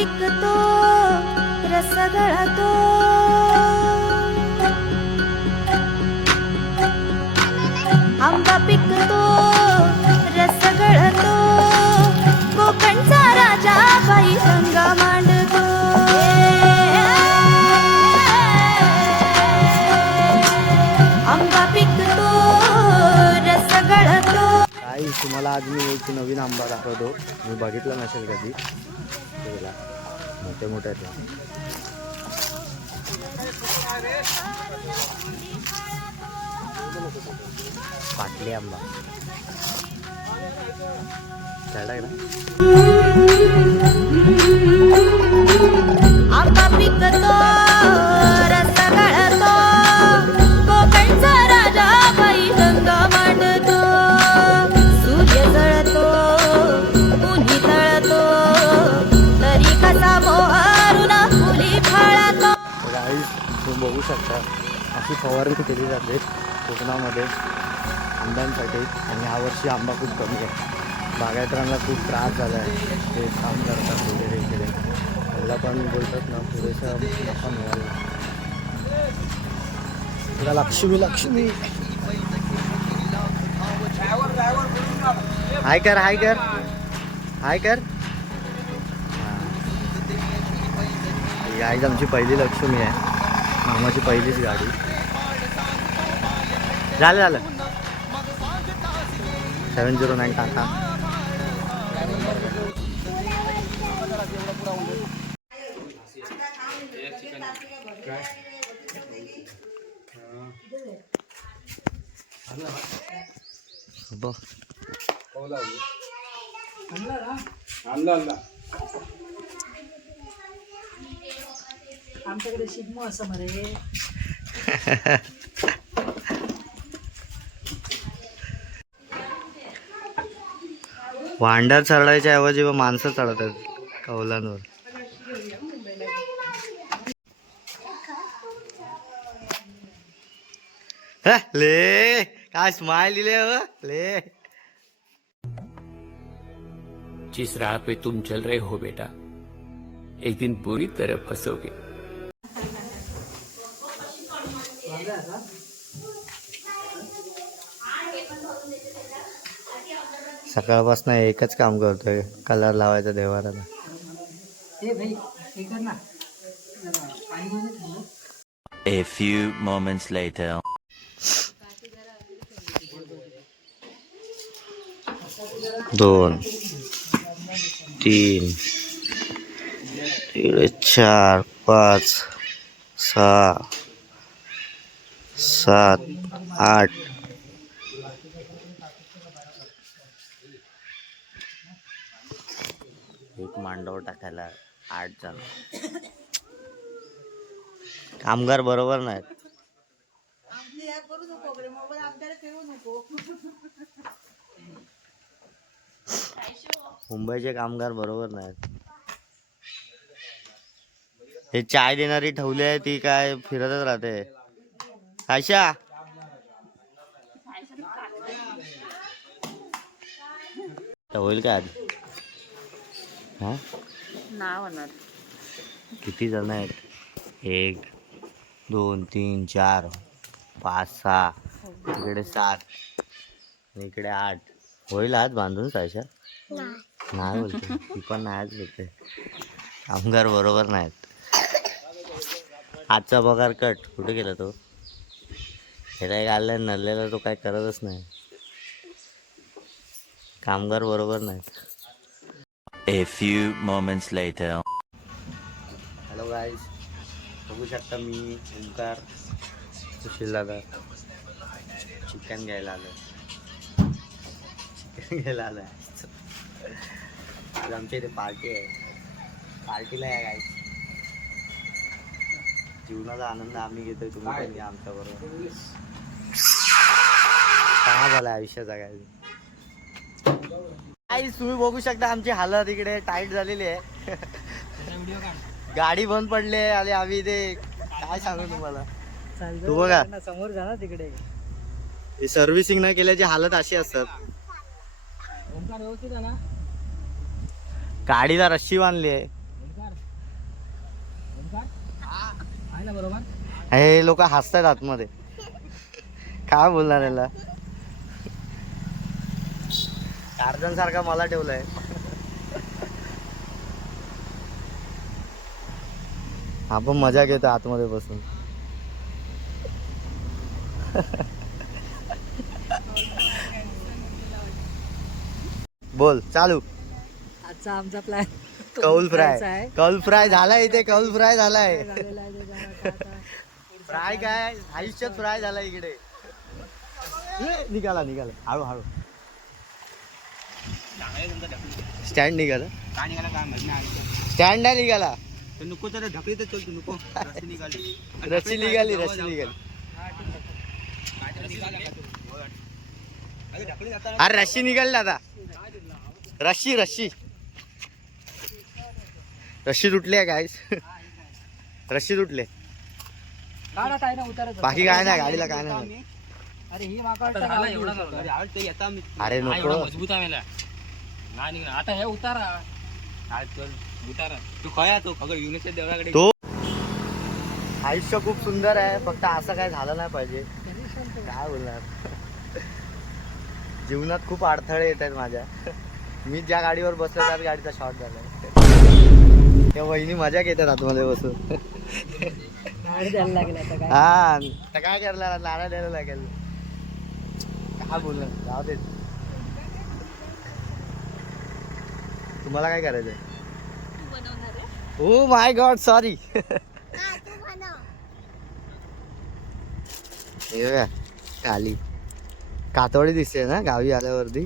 पिकतो रस गळतो, आंबा पिकतो रस गळतो, कोकणचा राजा बाई गंगा मांडतो. आंबा पिकतो रस गळतो. आई तुम्हाला आज मी एक नवीन आंबा दाखवतो. मी बघितला नसेल कधी. मोठे मोठे आहेत. पाटली आंबा आंबा पिकतो रस गळतो, कोकणचा राजा बाई गंगा मांडतो. सूर्य जळतो उन्ही तळतो, तरी कसा मोहरून फुली फळतो. तुम्ही बघू शकता अशी फवारणी केली जाते कोकणामध्ये आंब्यांसाठी. आणि यावर्षी आंबा खूप कमी आहे. बागायतदारांना खूप त्रास झाला आहे. ते काम करतात वगैरे इकडे. त्याला पण बोलतात ना पुरेसा नफा मिळाला. लक्ष्मी लक्ष्मी हाय कर हाय कर हाय कर. ही आज आमची पहिली लक्ष्मी आहे. मामाची पहिलीच गाडी. झालं 709 टाटा. आमच्याकडे शिगमो असं मरे. वांड्यात चढायच्या ऐवजी माणसं चढतात कौलांवर. ले काय स्माइल दिले हो ले. जिस राह पे तुम चल रहे हो बेटा, एक दिन पूरी तरह फंसोगे. सकाळपासून एकच काम करतोय, कलर लावायचा देवाराला. A few moments later. 2 3 4 5 6 7 8. एक मांडव टाकायला 8 जण. कामगार बरोबर नाहीत. मुंबईचे कामगार बरोबर नाहीत. हे चाय देणारी ठेवली आहे ती काय फिरतच राहते. आयशा होईल का आधी? हा किती जण आहेत? 1 2 3 4 5 6. इकडे 7 इकडे 8. होईल आज बांधून सायशा? नाही बोलते ती पण नाहीच बोलते. कामगार बरोबर नाहीत. आजचा पगार कट. कुठे गेला तो? ह्याला एक आलाय नरलेला, तो काय करतच नाही. कामगार बरोबर नाहीत. A few moments later. Hello guys, बघू शकता मी ओंकार सुशील दादा चिकन घ्यायला आलोय. आज आमच्या इथे पार्टी आहे. पार्टीला या गाईज. जीवनाचा आनंद आम्ही घेतोय, तुम्ही पण घ्या आमच्या बरोबर. का झाला आयुष्याचा गाईज. तुम्ही बघू शकता आमची हालत इकडे टाईट झालेली आहे. गाडी बंद पडली आहे आणि आम्ही इथे काय सांगू तुम्हाला. तू बघा समोर जा ना तिकडे. ही सर्व्हिसिंग नाही केल्याची हालत अशी असतात. व्यवस्थित आहे ना. गाडीला रस्सी बांधली आहे. आहे ना बरोबर. हे लोक हसतात आतमध्ये. काय बोलणार याला. टार्झन सारखा मला ठेवलाय. आपण मजा घेतो आतमध्ये बसून. बोल चालू. आजचा आमचा प्लॅन कौल फ्राय. कौल फ्राय झालाय इथे. कौल फ्राय झालाय. फ्राय काय आयुष्यात फ्राय झाला इकडे. निघाला निघाला हळू हळू. स्टँड निघाला. स्टँड नाही निघाला. नको तर ढकली तर चल तू नको. रस्सी निघाली. रस्सी निघाली. रस्सी निघाली. अरे रस्सी निघाली आता. रस्सी रस्सी रस्सी तुटली आहे गाईस. रस्सी तुटले. गाडा काय ना उतारायचं. बाकी काय नाही गाडीला काय नाही. अरे ही माका अरे नको. मजबूत आहे मला. नाही निघणार आता हे उतारा. काय चल उतारा. तू खया तो खबर युनिसेफ देवळाकडे. तो आयुष्य खूप सुंदर आहे. फक्त असं काय झालं नाही पाहिजे. काय बोलणार. जीवनात खूप अडथळे येत आहेत माझ्या. मी ज्या गाडीवर बसलो त्याच गाडीचा शॉर्ट झालाय. त्या वहिनी मजा घेतात आतमध्ये बसून. गाडी द्यायला लागेल आता काय. हा तर काय करणार. नारळ द्यायला लागेल. काय बोलणार. जाऊ दे. तुम्हाला काय करायचंय. Oh my God sorry. हे बघा खाली कातवडी दिसते ना गावी आल्यावरती.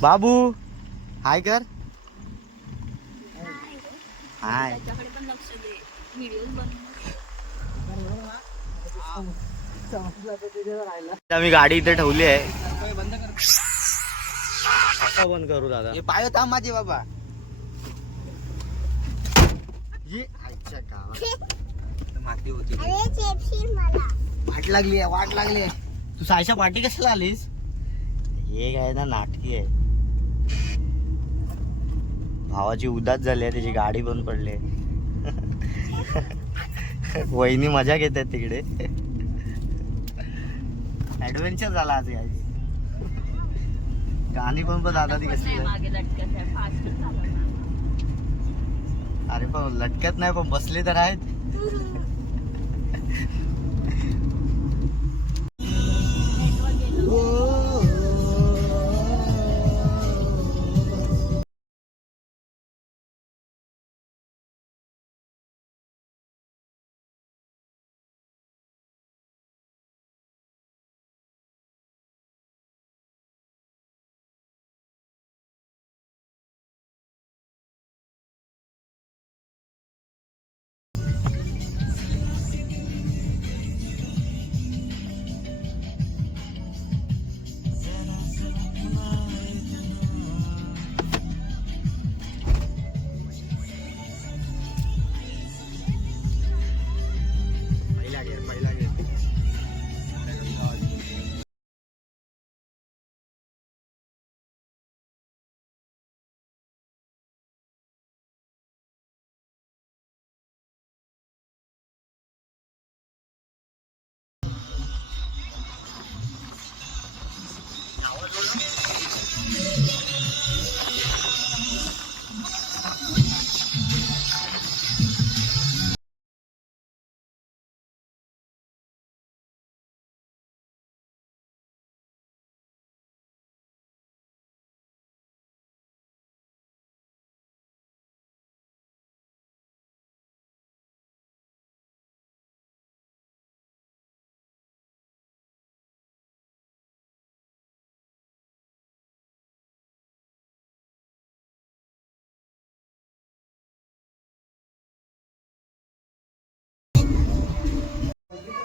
बाबू हाय कर. हाय. आम्ही गाडी इथे ठेवली आहे. कसं बंद करू दादा. हे पाय थांब माझे बाबा. ये आईच्या गावात माती होती. वाट लागली आहे. वाट लागली आहे. तू सायच्या पाठी कशाला आलीस. हे काय ना नाटकी आहे. भावाची उदास झाली आहे. त्याची गाडी बंद पडली आहे. वहिनी मजा घेत आहेत तिकडे. ऍडव्हेंचर झाला आज गाडी. गाणी पण दादा ती कसली आहे. अरे पण लटकत नाही पण बसले तर आहेत.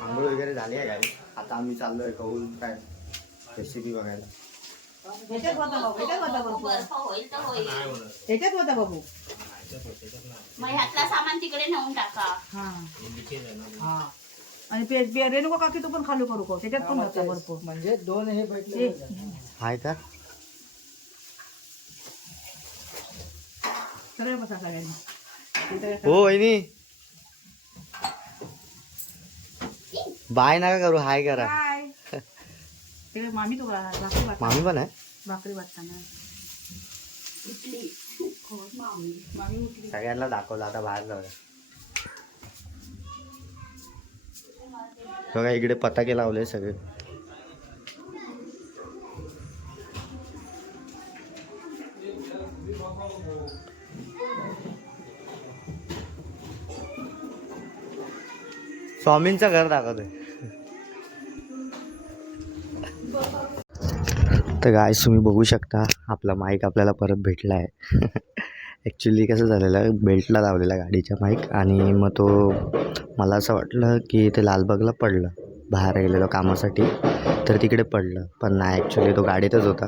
आंघोळ वगैरे झाली आहे गाडी. आता आम्ही चाललोय कौल काय रेसिपी बघायला. ह्याच्यात होता बाबू. मग ह्यातला सामान तिकडे नेऊन टाका. हा आणि रेणुका काकी तू पण खाली करू का. त्याच्यात पण होता भरपूर. म्हणजे दोन हे भेटले. हाय का सगळे बसा सगळ्यांनी. हो वहिनी बाय नका करू हाय करा. काय ते मामी तू भाकरी वाटता मामी पण आहे. भाकरी वाटताना मामी उठली. सगळ्यांना दाखवलं आता बाहेर जाऊया. बघा इकडे पताके लावले सगळे. स्वामींचं घर दाखवतोय. तर गाईस तुम्ही बघू शकता आपला माईक आपल्याला परत भेटला आहे. ॲक्च्युली कसं झालेलं आहे बेल्टला लावलेला गाडीच्या माईक आणि मग तो मला असं वाटलं की ते लालबागला पडलं. बाहेर गेलेलो कामासाठी तर तिकडे पडलं पण नाही ॲक्च्युली तो गाडीतच होता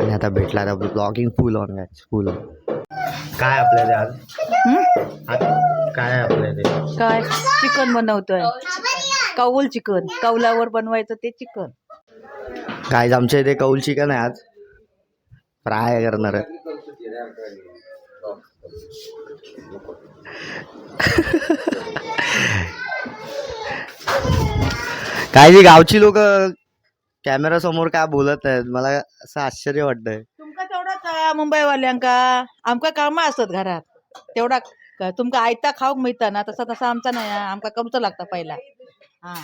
आणि आता भेटला. आता blogging full on guys full on. काय आपल्या ते आज काय आहे आपल्या ते काय चिकन बनवतोय कौल चिकन कौलावर बनवायचं ते चिकन. गाईज आमच्या इथे कौल चिकन आहे आज फ्राय करणार आहे. काय जी गावची लोक कॅमेरा समोर काय बोलत आहेत मला असं आश्चर्य वाटतंय. तुमका तेवढाच मुंबईवाल्यांका आमका कामं असतात घरात तेवढा तुमका आयता खाऊक मिळता ना तसा तसा आमचा नाही आमका करूच लागता पहिला. हा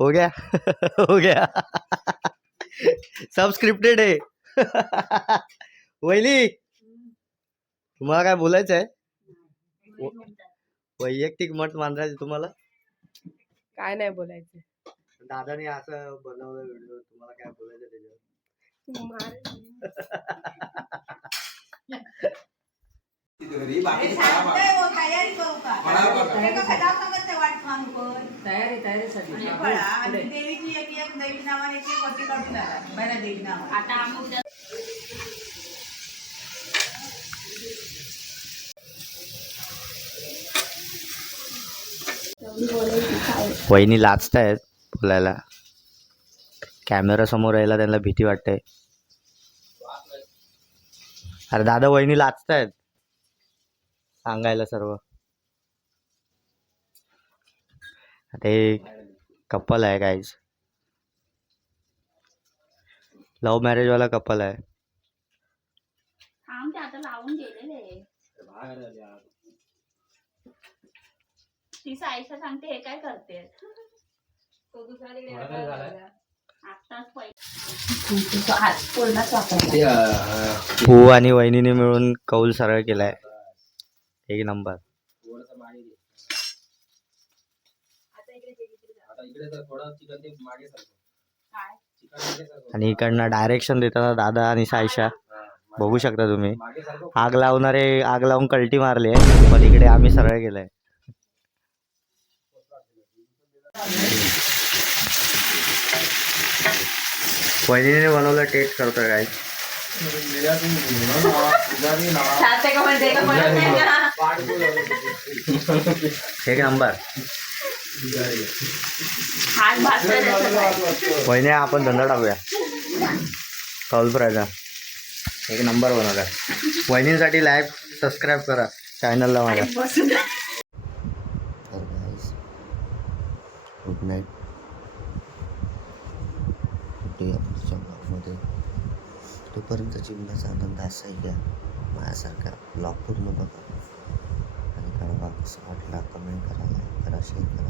हो गया हो गया सब स्क्रिप्टेड आहे. वहिनी तुम्हाला काय बोलायचं आहे वैयक्तिक मत मांडायचं तुम्हाला काय नाही बोलायचं. दादाने असं बनवलं व्हिडिओ तुम्हाला काय बोलायचं त्याच्यावर. आता आम्ही उद्या वहिनी लाजतायत बोलायला. कॅमेरा समोर यायला त्यांना भीती वाटते. अरे दादा वहिनी लाजतायत सांगायला सर्व. ते कपल आहे गाईज लव्ह मॅरेज वाला कपल आहे. थांब ते आता लावून गेलेले. ती साईशा सांगते हे काय करते तो दुसरा आत्ताच हात पूर्णच वापरला. पू आणि वहिनीने मिळून कौल सरळ केलाय एक नंबर. आणि इकडनं डायरेक्शन देताना दादा आणि सायशा बघू शकता तुम्ही. आग लावणारे आग लावून कल्टी मारली आहे पण इकडे आम्ही सरळ केलंय. वहिनीने बनवलं टेस्ट करतोय काय एक नंबर. हात भाजतोय. वहिनी आपण धंदा टाकूया कौल फ्रायचा. एक नंबर बनवला. वहिनींसाठी लाईक सबस्क्राईब करा चॅनलला माझ्या. Good night. भेटूया पुढच्या ब्लॉगमध्ये. तोपर्यंत जीवनाचा आनंद असाही घ्या माझ्यासारखा ब्लॉग पूर्ण बघा आणि कळवा कसं वाटला कमेंट करा लाईक करा शेअर करा.